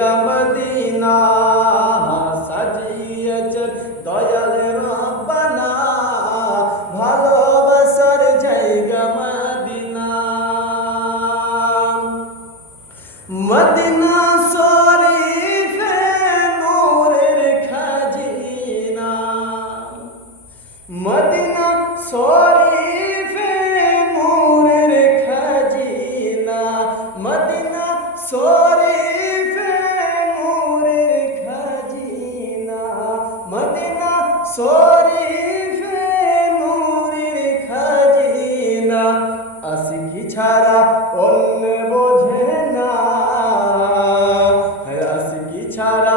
জায়গা মদিনা সাজিয়েছেন দয়ালের রব্বানা ভালোবাসার জায়গা মদিনা মদিনা শরীফে নূরের খাজিনা মদিনা শরীফে নূরের খাজিনা মদিনা শরীফে শরীফে নূরের খাজিনা আসিকি ছাড়া অন্য বোঝে না। আসিকি ছাড়া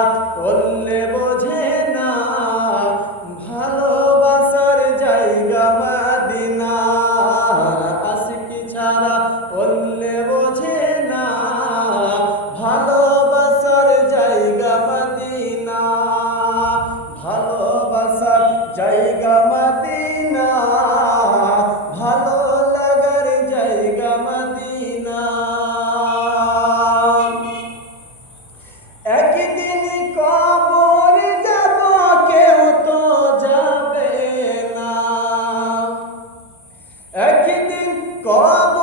জায়গা মাদিনা, ভালো লাগার জায়গা মাদিনা। একদিন কবর যাব, কেউ তো যাবে না। একদিন কবর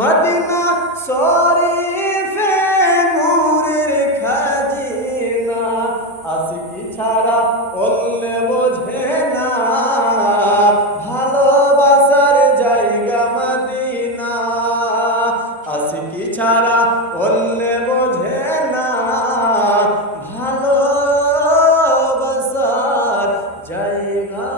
মদিনা শরীফে নূরের খাজিনা। আসিকি ছাড়া অন্য বোঝে না। ভালোবাসার জায়গা মদিনা। আসিকি ছাড়া অন্য বোঝে না। ভালোবাসার জায়গা